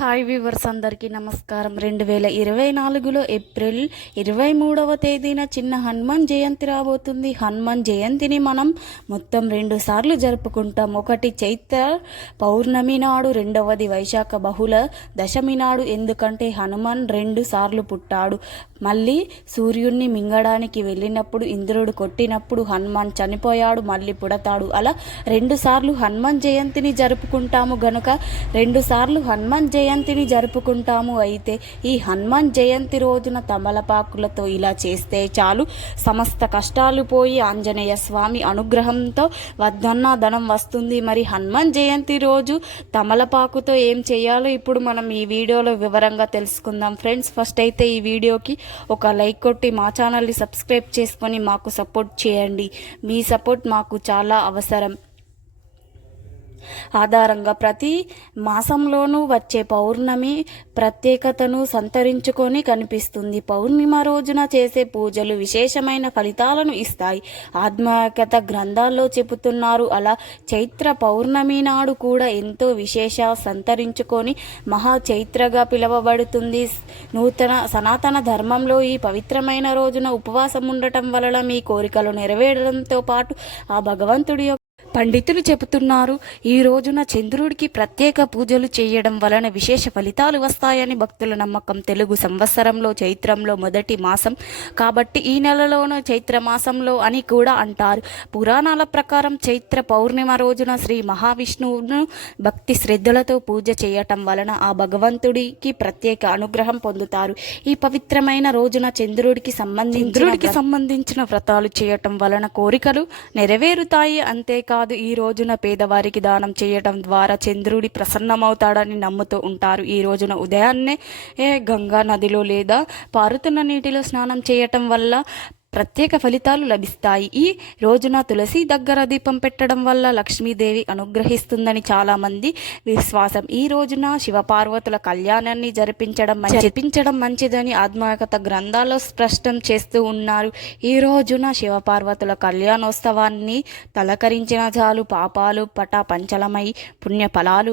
Hi viewers అందరికీ నమస్కారం. రెండు వేల ఇరవై నాలుగులో ఏప్రిల్ ఇరవై మూడవ తేదీన చిన్న హనుమాన్ జయంతి రాబోతుంది. హనుమాన్ జయంతిని మనం మొత్తం రెండు సార్లు జరుపుకుంటాం. ఒకటి చైత్ర పౌర్ణమి నాడు రెండవది వైశాఖ బహుళ దశమి నాడు. ఎందుకంటే హనుమాన్ రెండు సార్లు పుట్టాడు. మళ్ళీ సూర్యుడిని మింగడానికి వెళ్ళినప్పుడు ఇంద్రుడు కొట్టినప్పుడు హనుమాన్ చనిపోయాడు మళ్ళీ పుడతాడు. అలా రెండు సార్లు హనుమాన్ జయంతిని జరుపుకుంటాము గనుక రెండు సార్లు హనుమాన్ జయంతిని జరుపుకుంటాము అయితే ఈ హనుమాన్ జయంతి రోజున తమలపాకులతో ఇలా చేస్తే చాలు. సమస్త కష్టాలు పోయి ఆంజనేయ స్వామి అనుగ్రహంతో వద్దన్న ధనం వస్తుంది. మరి హనుమాన్ జయంతి రోజు తమలపాకుతో ఏం చేయాలో ఇప్పుడు మనం ఈ వీడియోలో వివరంగా తెలుసుకుందాం. ఫ్రెండ్స్ ఫస్ట్ అయితే ఈ వీడియోకి ఒక లైక్ కొట్టి మా ఛానల్ని సబ్స్క్రైబ్ చేసుకొని మాకు సపోర్ట్ చేయండి. మీ సపోర్ట్ మాకు చాలా అవసరం. ఆధారంగా ప్రతి మాసంలోనూ వచ్చే పౌర్ణమి ప్రత్యేకతను సంతరించుకొని కనిపిస్తుంది. పౌర్ణిమ రోజున చేసే పూజలు విశేషమైన ఫలితాలను ఇస్తాయి. ఆత్మకత గ్రంథాల్లో చెబుతున్నారు. అలా చైత్ర పౌర్ణమి నాడు కూడా ఎంతో విశేష సంతరించుకొని మహా చైత్రగా పిలువబడుతుంది. నూతన సనాతన ధర్మంలో ఈ పవిత్రమైన రోజున ఉపవాసం ఉండటం వలన మీ కోరికలు నెరవేరడంతో పాటు ఆ భగవంతుడి యొక్క పండితులు చెబుతున్నారు ఈ రోజున చంద్రుడికి ప్రత్యేక పూజలు చేయడం వలన విశేష ఫలితాలు వస్తాయని భక్తుల నమ్మకం. తెలుగు సంవత్సరంలో చైత్రంలో మొదటి మాసం. కాబట్టి ఈ నెలలోనూ చైత్ర మాసంలో అని కూడా అంటారు. పురాణాల ప్రకారం చైత్ర పౌర్ణిమ రోజున శ్రీ మహావిష్ణువును భక్తి శ్రద్ధలతో పూజ చేయటం వలన ఆ భగవంతుడికి ప్రత్యేక అనుగ్రహం పొందుతారు. ఈ పవిత్రమైన రోజున చంద్రుడికి సంబంధించిన చంద్రుడికి సంబంధించిన వ్రతాలు చేయటం వలన కోరికలు నెరవేరుతాయి. అంతేకాదు ఈ రోజున పేదవారికి దానం చేయటం ద్వారా చంద్రుడి ప్రసన్నమవుతాడని నమ్ముతూ ఉంటారు. ఈ రోజున ఉదయాన్నే గంగా నదిలో లేదా పారుతున్న నీటిలో స్నానం చేయటం వల్ల ప్రత్యేక ఫలితాలు లభిస్తాయి. ఈ రోజున తులసి దగ్గర దీపం పెట్టడం వల్ల లక్ష్మీదేవి అనుగ్రహిస్తుందని చాలామంది విశ్వాసం. ఈ రోజున శివపార్వతుల కళ్యాణాన్ని జరిపించడం మంచి- జరిపించడం మంచిదని ఆత్మకథ గ్రంథాల్లో స్పష్టం చేస్తూ ఉన్నారు. ఈ రోజున శివపార్వతుల కళ్యాణోత్సవాన్ని తలకరించిన చాలు పాపాలు పట పంచలమై పుణ్య ఫలాలు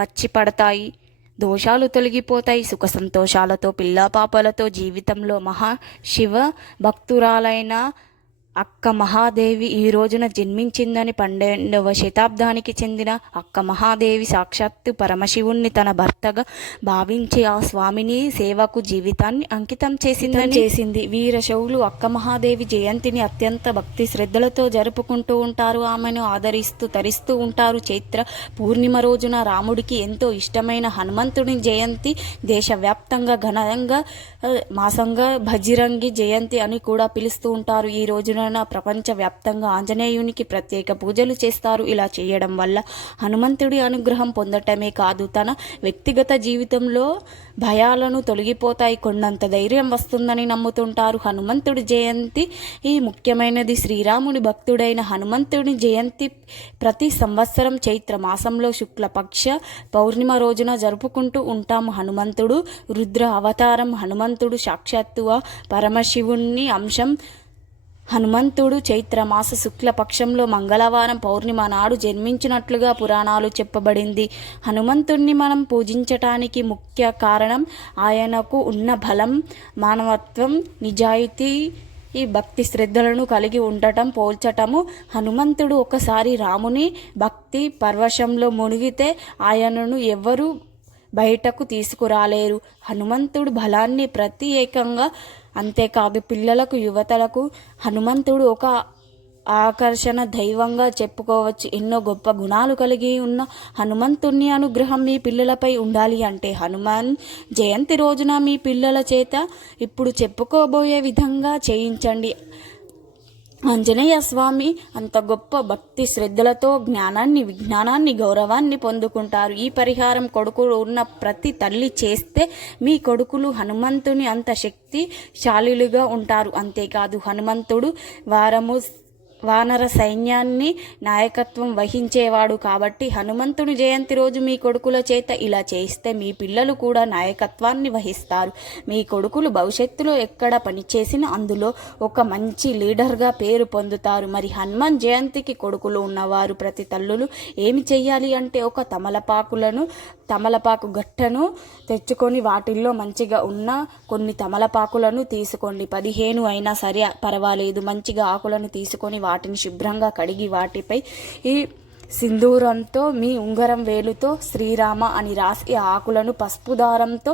వచ్చి పడతాయి. దోషాలు తొలగిపోతాయి. సుఖ సంతోషాలతో పిల్లా పాపలతో జీవితంలో మహా శివ భక్తురాలైన అక్క మహాదేవి ఈ రోజున జన్మించిందని పన్నెండవ శతాబ్దానికి చెందిన అక్క మహాదేవి సాక్షాత్తు పరమశివుణ్ణి తన భర్తగా భావించి ఆ స్వామిని సేవకు జీవితాన్ని అంకితం చేసిందని చేసింది. వీరశౌలు అక్క మహాదేవి జయంతిని అత్యంత భక్తి శ్రద్ధలతో జరుపుకుంటూ ఉంటారు. ఆమెను ఆదరిస్తూ తరిస్తూ ఉంటారు. చైత్ర పూర్ణిమ రోజున రాముడికి ఎంతో ఇష్టమైన హనుమంతుని జయంతి దేశవ్యాప్తంగా ఘనంగా మాసంగా భజిరంగి జయంతి అని కూడా పిలుస్తూ ఉంటారు. ఈ రోజున ప్రపంచవ్యాప్తంగా ఆంజనేయునికి ప్రత్యేక పూజలు చేస్తారు. ఇలా చేయడం వల్ల హనుమంతుడి అనుగ్రహం పొందటమే కాదు తన వ్యక్తిగత జీవితంలో భయాలను తొలగిపోతాయి. కొండంత ధైర్యం వస్తుందని నమ్ముతుంటారు హనుమంతుడి జయంతి. ఈ ముఖ్యమైనది శ్రీరాముడి భక్తుడైన హనుమంతుడి జయంతి ప్రతి సంవత్సరం చైత్ర మాసంలో శుక్లపక్ష పౌర్ణిమ రోజున జరుపుకుంటూ ఉంటాము హనుమంతుడు రుద్ర అవతారం హనుమంతుడు సాక్షాత్తువ పరమశివుణ్ణి అంశం. హనుమంతుడు చైత్రమాస శుక్లపక్షంలో మంగళవారం పౌర్ణిమ నాడు జన్మించినట్లుగా పురాణాలు చెప్పబడింది. హనుమంతుణ్ణి మనం పూజించటానికి ముఖ్య కారణం ఆయనకు ఉన్న బలం మానవత్వం నిజాయితీ ఈ భక్తి శ్రద్ధలను కలిగి ఉండటం పోల్చటము. హనుమంతుడు ఒకసారి రాముని భక్తి పర్వశంలో మునిగితే ఆయనను ఎవ్వరూ బయటకు తీసుకురాలేరు. హనుమంతుడు బలాన్ని ప్రత్యేకంగా అంతేకాదు పిల్లలకు యువతలకు హనుమంతుడు ఒక ఆకర్షణ దైవంగా చెప్పుకోవచ్చు. ఎన్నో గొప్ప గుణాలు కలిగి ఉన్న హనుమంతుని అనుగ్రహం మీ పిల్లలపై ఉండాలి అంటే హనుమాన్ జయంతి రోజున మీ పిల్లల చేత ఇప్పుడు చెప్పుకోబోయే విధంగా చేయించండి. ఆంజనేయ స్వామి అంత గొప్ప భక్తి శ్రద్ధలతో జ్ఞానాన్ని విజ్ఞానాన్ని గౌరవాన్ని పొందుకుంటారు. ఈ పరిహారం కొడుకులు ఉన్న ప్రతి తల్లి చేస్తే మీ కొడుకులు హనుమంతుని అంత శక్తిశాలులుగా ఉంటారు. అంతేకాదు హనుమంతుడు వారము వానర సైన్యాన్ని నాయకత్వం వహించేవాడు కాబట్టి హనుమంతుని జయంతి రోజు మీ కొడుకుల చేత ఇలా చేయిస్తే మీ పిల్లలు కూడా నాయకత్వాన్ని వహిస్తారు. మీ కొడుకులు భవిష్యత్తులో ఎక్కడ పనిచేసినా అందులో ఒక మంచి లీడర్గా పేరు పొందుతారు. మరి హనుమాన్ జయంతికి కొడుకులు ఉన్నవారు ప్రతి తల్లులు ఏమి చెయ్యాలి అంటే ఒక తమలపాకులను తమలపాకు గట్టను తెచ్చుకొని వాటిల్లో మంచిగా ఉన్న కొన్ని తమలపాకులను తీసుకోండి. పదిహేను అయినా సరే పర్వాలేదు. మంచిగా ఆకులను తీసుకొని వాటిని శుభ్రంగా కడిగి వాటిపై ఈ సింధూరంతో మీ ఉంగరం వేలుతో శ్రీరామ అని రాసి ఆకులను పసుపు దారంతో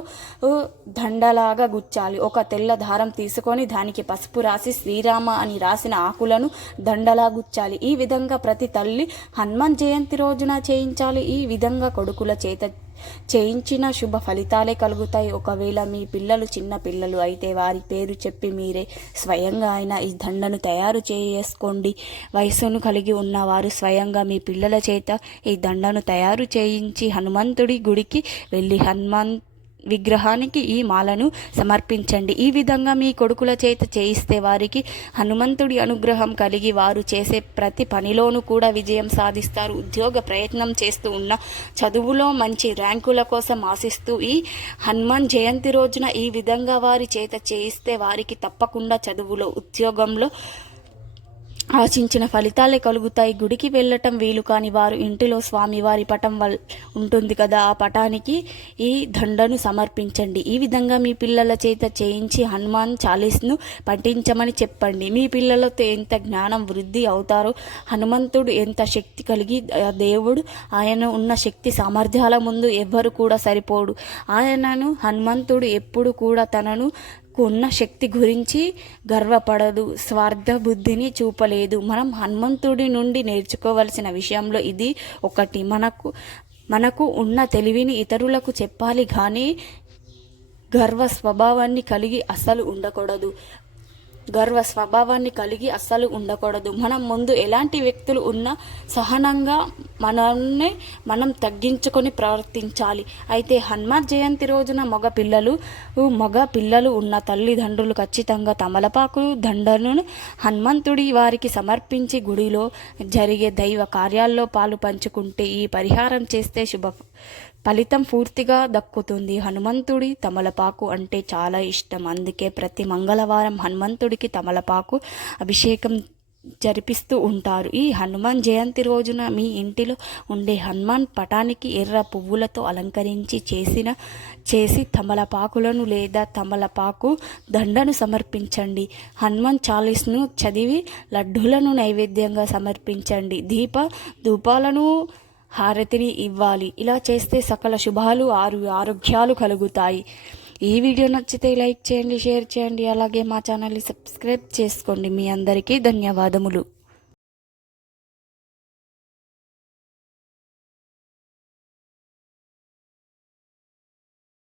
దండలాగా గుచ్చాలి. ఒక తెల్ల దారం తీసుకొని దానికి పసుపు రాసి శ్రీరామ అని రాసిన ఆకులను దండలా గుచ్చాలి. ఈ విధంగా ప్రతి తల్లి హనుమాన్ జయంతి రోజున చేయించాలి. ఈ విధంగా కొడుకుల చేత చేయించిన శుభ ఫలితాలే కలుగుతాయి. ఒకవేళ మీ పిల్లలు చిన్న పిల్లలు అయితే వారి పేరు చెప్పి మీరే స్వయంగా ఆయన ఈ దండను తయారు చేసుకోండి. వయసును కలిగి ఉన్నవారు స్వయంగా మీ పిల్లల చేత ఈ దండను తయారు చేయించి హనుమంతుడి గుడికి వెళ్ళి హనుమంత్ విగ్రహానికి ఈ మాలను సమర్పించండి. ఈ విధంగా మీ కొడుకుల చేత చేయిస్తే వారికి హనుమంతుడి అనుగ్రహం కలిగి వారు చేసే ప్రతి పనిలోనూ కూడా విజయం సాధిస్తారు. ఉద్యోగ ప్రయత్నం చేస్తూ ఉన్న చదువులో మంచి ర్యాంకుల కోసం ఆశిస్తూ ఈ హనుమాన్ జయంతి రోజున ఈ విధంగా వారి చేత చేయిస్తే వారికి తప్పకుండా చదువులో ఉద్యోగంలో ఆశించిన ఫలితాలే కలుగుతాయి. గుడికి వెళ్ళటం వీలు కాని వారు ఇంటిలో స్వామివారి పటం వల్ ఉంటుంది కదా ఆ పటానికి ఈ దండను సమర్పించండి. ఈ విధంగా మీ పిల్లల చేత చేయించి హనుమాన్ చాలీస్ను పఠించమని చెప్పండి. మీ పిల్లలతో ఎంత జ్ఞానం వృద్ధి అవుతారో హనుమంతుడు ఎంత శక్తి కలిగి ఆ దేవుడు ఆయన ఉన్న శక్తి సామర్థ్యాల ముందు ఎవ్వరు కూడా సరిపోడు. ఆయనను హనుమంతుడు ఎప్పుడు కూడా తనను ఉన్న శక్తి గురించి గర్వపడదు స్వార్థ బుద్ధిని చూపలేదు. మనం హనుమంతుడి నుండి నేర్చుకోవలసిన విషయంలో ఇది ఒకటి. మనకు మనకు ఉన్న తెలివిని ఇతరులకు చెప్పాలి కానీ గర్వ స్వభావాన్ని కలిగి అస్సలు ఉండకూడదు. గర్వ స్వభావాన్ని కలిగి అస్సలు ఉండకూడదు. మనం ముందు ఎలాంటి వ్యక్తులు ఉన్నా సహనంగా మనల్ని మనం తగ్గించుకొని ప్రవర్తించాలి. అయితే హనుమాన్ జయంతి రోజున మగ పిల్లలు మగ పిల్లలు ఉన్న తల్లిదండ్రులు ఖచ్చితంగా తమలపాకు దండను హనుమంతుడి వారికి సమర్పించి గుడిలో జరిగే దైవ కార్యాల్లో పాలు పంచుకుంటే ఈ పరిహారం చేస్తే శుభ ఫలితం పూర్తిగా దక్కుతుంది. హనుమంతుడి తమలపాకు అంటే చాలా ఇష్టం. అందుకే ప్రతి మంగళవారం హనుమంతుడికి తమలపాకు అభిషేకం జరిపిస్తూ ఉంటారు. ఈ హనుమాన్ జయంతి రోజున మీ ఇంటిలో ఉండే హనుమాన్ పటానికి ఎర్ర పువ్వులతో అలంకరించి చేసిన చేసి తమలపాకులను లేదా తమలపాకు దండను సమర్పించండి. హనుమాన్ చాలీస్ను చదివి లడ్డూలను నైవేద్యంగా సమర్పించండి. దీప ధూపాలను హారతిని ఇవ్వాలి. ఇలా చేస్తే సకల శుభాలు ఆరు ఆరోగ్యాలు కలుగుతాయి. ఈ వీడియో నచ్చితే లైక్ చేయండి షేర్ చేయండి. అలాగే మా ఛానల్ని సబ్స్క్రైబ్ చేసుకోండి. మీ అందరికీ ధన్యవాదములు.